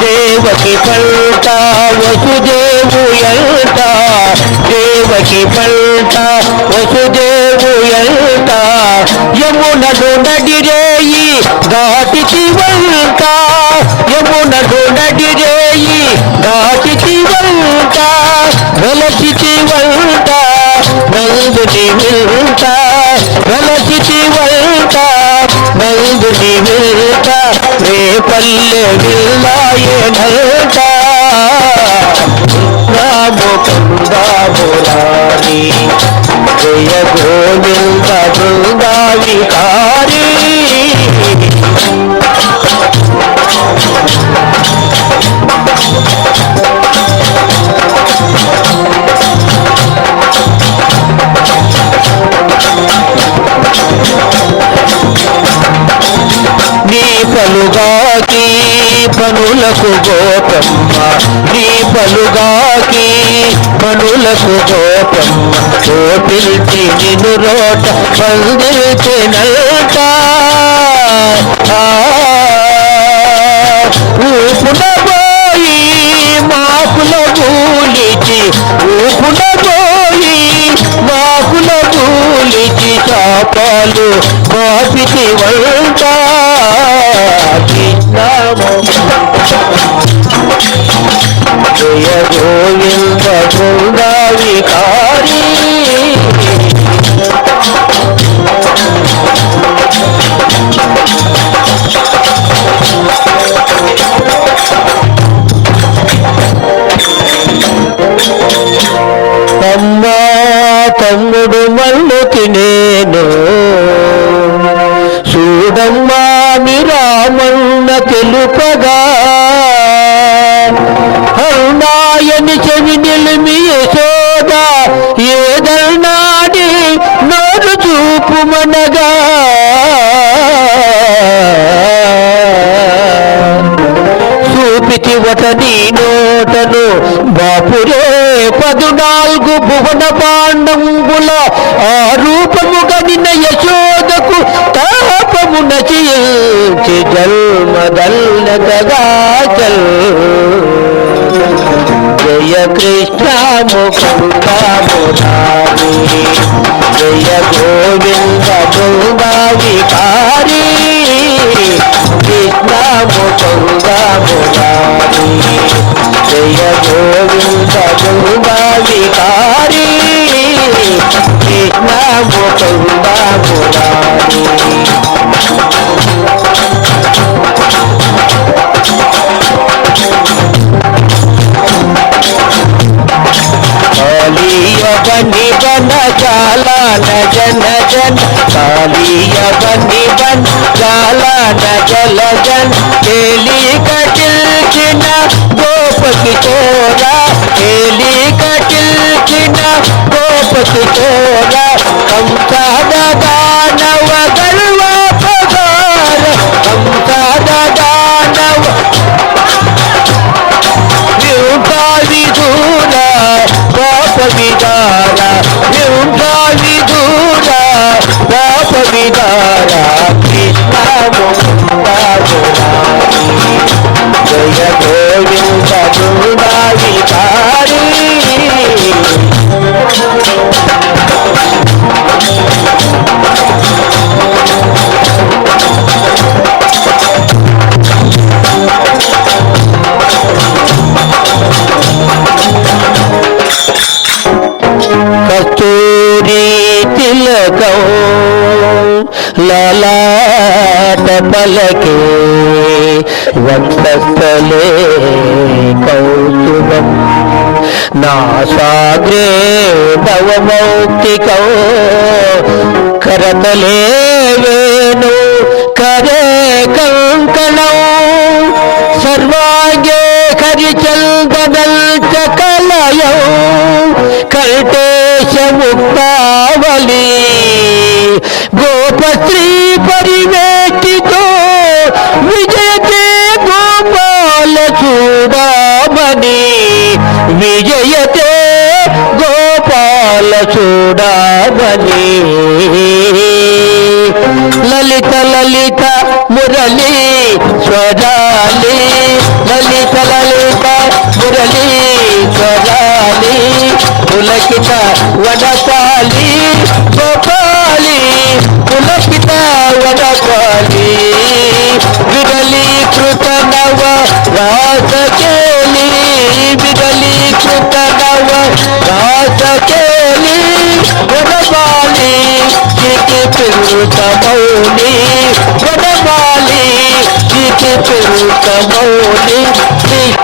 దేవకి పంట వసుదేవు ఎంత దేవకి పంట వసుదేవు ఎంత యమునడు నడిరేయి దాటితి వంట యమునడు నడిరేయి దాటితి వంట వెలసితి వంట నందుని వింట. వెలసితి వంట నందుని వింట. రేపల్లె విల్లాయనంట రాముకుంద మురారి జయ గో పనులకు గోపమ్మ నీ పలుగాకి గోపమ్మ. ఓ పిలిచి నిన్ను రోట పందిల్చినల్ట ఊపున నేను చూడమ్మా మీ రామన్న తెలుపగా. అవునాయని చెవి నిలిమి యశోద ఏదన్నాడి నోరు చూపుమనగా. చూపితి వట నీ నోటను బాపురే పదునాలుగు భువన పాండంబుల ఆ జల్మదల్లగా చల్ జయ కృష్ణ ముకుంద మురారి జయ గోవింద బృంద వికారి కృష్ణ ముకుంద మురారి జయ గోవింద బృంద వికారి కృష్ణ ముకుంద మురారి కాళీయ जाला न जन जन कालिया बनी बन जाला न जल जन, केली कटिल गोप की चोरा, केली कटिल गोप की चोरा। కలకే వత్సలే కౌతుకం నాసాగ్రే తవ మౌక్తికౌ కరతలే వేణు కరే కంకణం. సర్వాగ్యే హరిచందల్చ కలయం కల్టేశ ముక్తావళి గోపశ్రీ Bani. bolinho,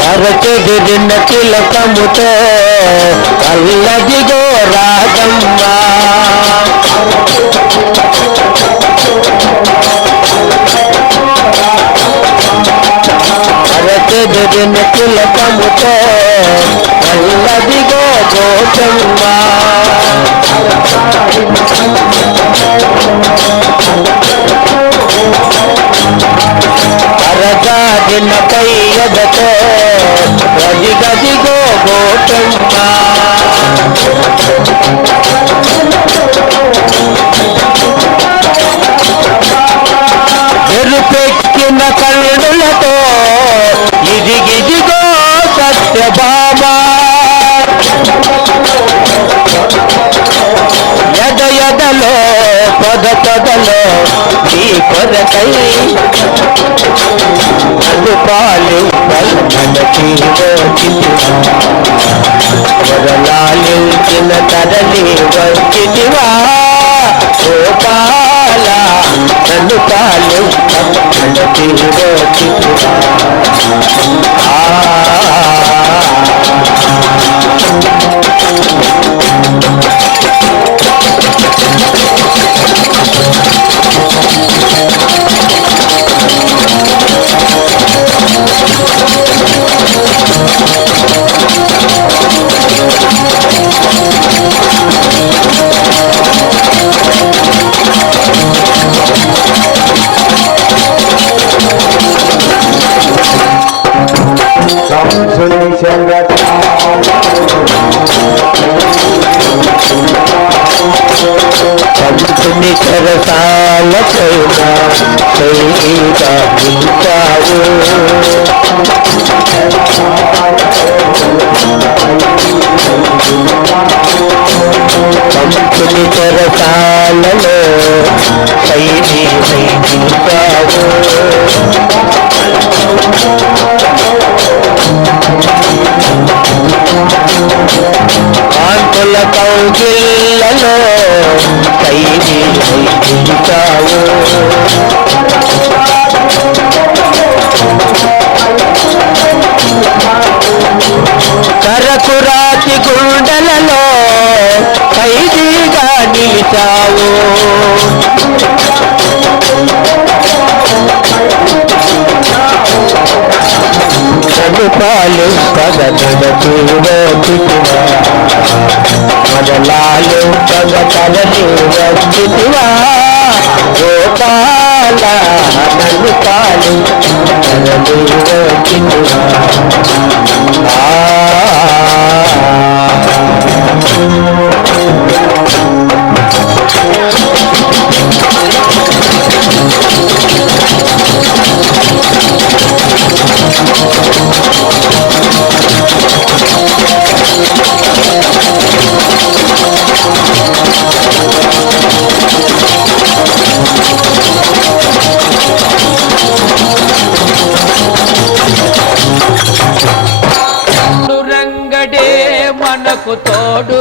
ಭರತಗೆ ದಿನ ತಿಲಕ ಮುತ ಅಲ್ಲದಿಗೋ ರಾಜಮ್ಮ ಭರತಗೆ ದಿನ ತಿಲಕ ಮುತ ಅಲ್ಲದಿಗೋ ಗೋಚಮ್ಮ గది గది గో గోటంబా Yeah. పాలు పగ తొడతీవచ్చితివా మొదలాలు పగ తల తీవచ్చితివా గోపాల నన్ను పాలు తలదీవచ్చితివా Thank you. మనకు తోడు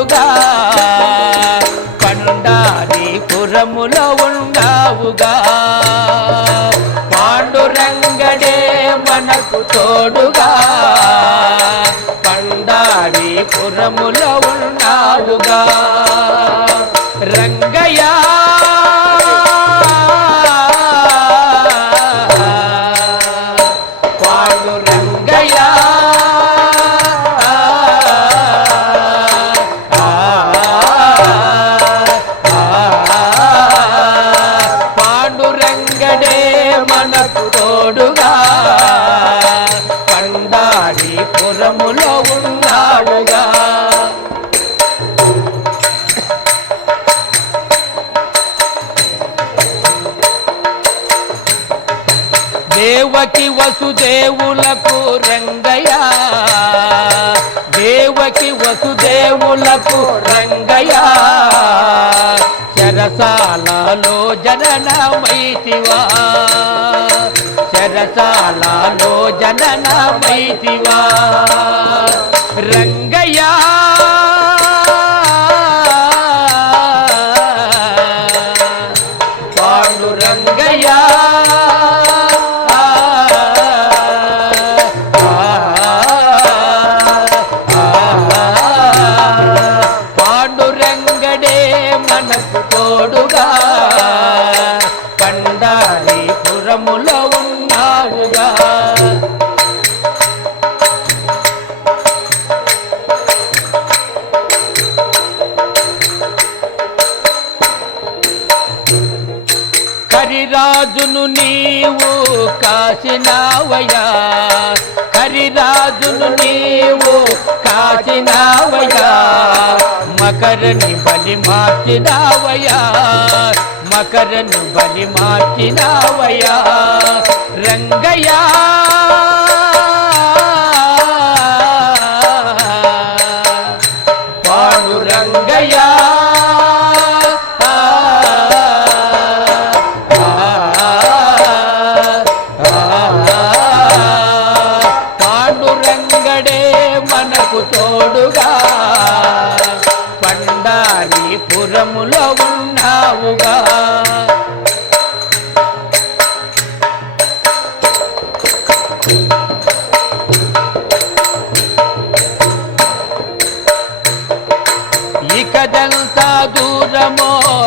జనన మైతివా. మకరని బలి మార్చినావయా మకరను బలి మార్చినావయా రంగయా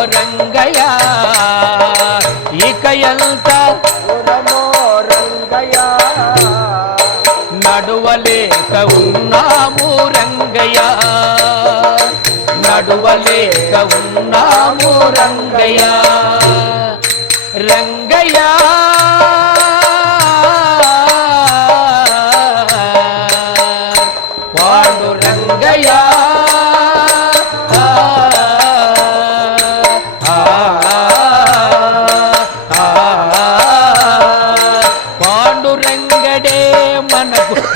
రంగయ్య ఇక ఎంత నడువలేక ఉన్నాము రంగయ్య నడువలేక ఉన్నాము రంగయ్య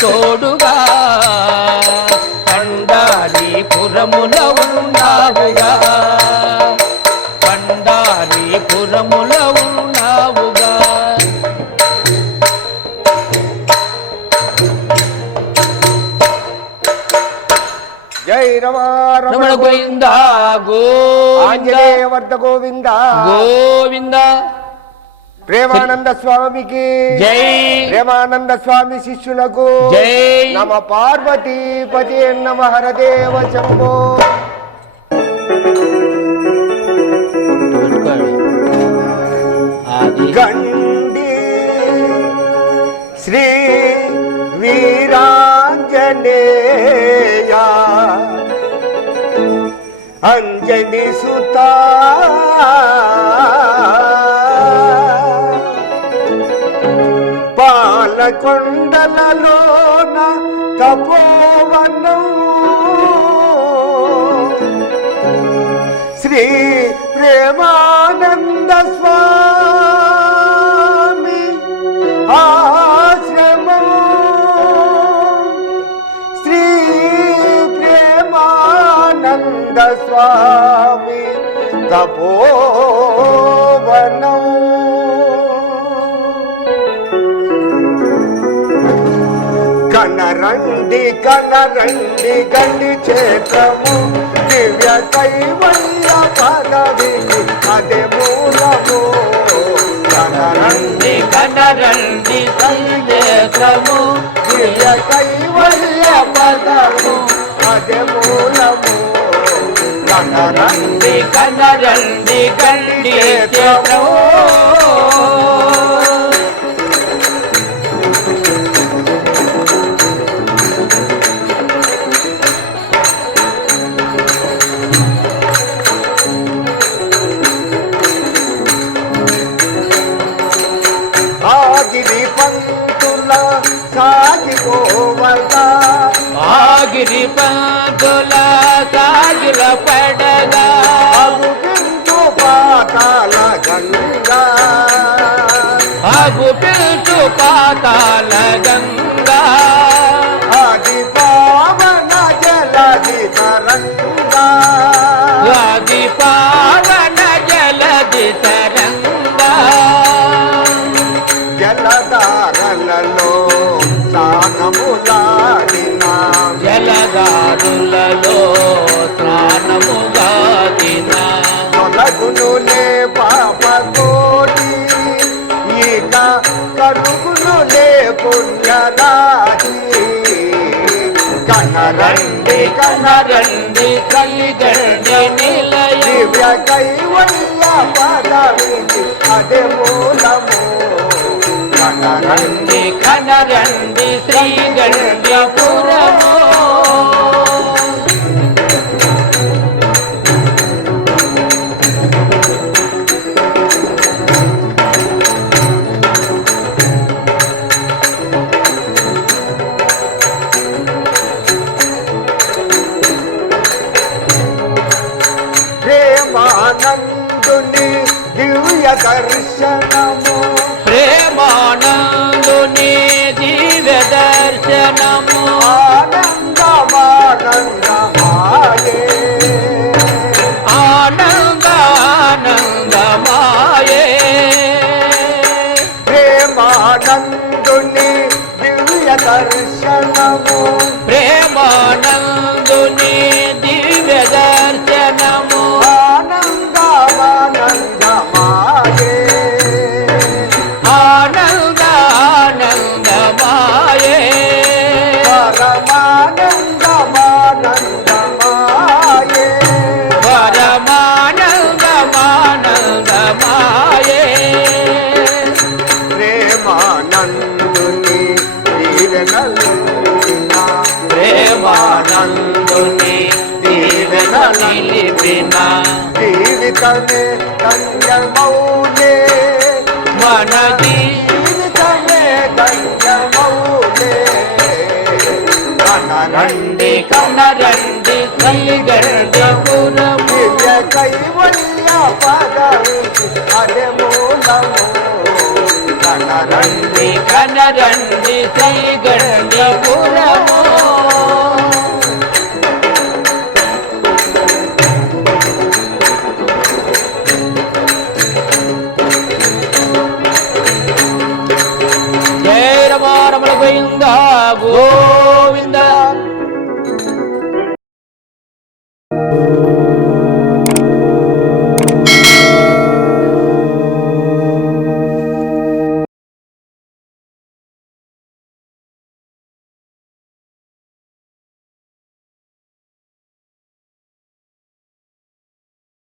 తోడుగా పండారి పురముల ఉన్నావుగా. పండారి పురముల ఉన్నావుగా. జై రమా రమణ గోవింద గోవింద. గోవింద. ప్రేమానంద స్వామికి. జై. ప్రేమానంద స్వామి శిష్యులకు. జై. నమ పార్వతీపతి నమ హరదేవ శంభో. గండి శ్రీ వీరాంజనేయ. అంజని సుత. కొండలలోన తపోవనం. శ్రీ ప్రేమానంద స్వామి ఆశ్రమం. శ్రీ ప్రేమానంద స్వామి తపోవనం. కనరండి కనరండి గండి చేతము దివ్య కైవల్య పదవికి అదే మూలము. కనరండి కనరండి చేతము దివ్య కైవల్య పదము. అదే మూలము. కనరండి కనరండి గండి చేతము జలదారులలో స్నానముగా దిన తొలగునులే పాపకోటి ఇక కలుగునులే పుణ్యరాశి కనరండి కనరండి కలిగండి నిలయ. దివ్య కైవల్య పదవికి అదే మూలము. కనరండి రండి కనరండి Sakarsa నిలిపిన జీవితమే ధన్యమౌలే మన జీవితమే ధన్యమౌలే రండి కనరండి కలిగండి పురము దివ్య కైవల్య పదవి అదే మూలము. కనరండి రండి కనరండి కలిగండి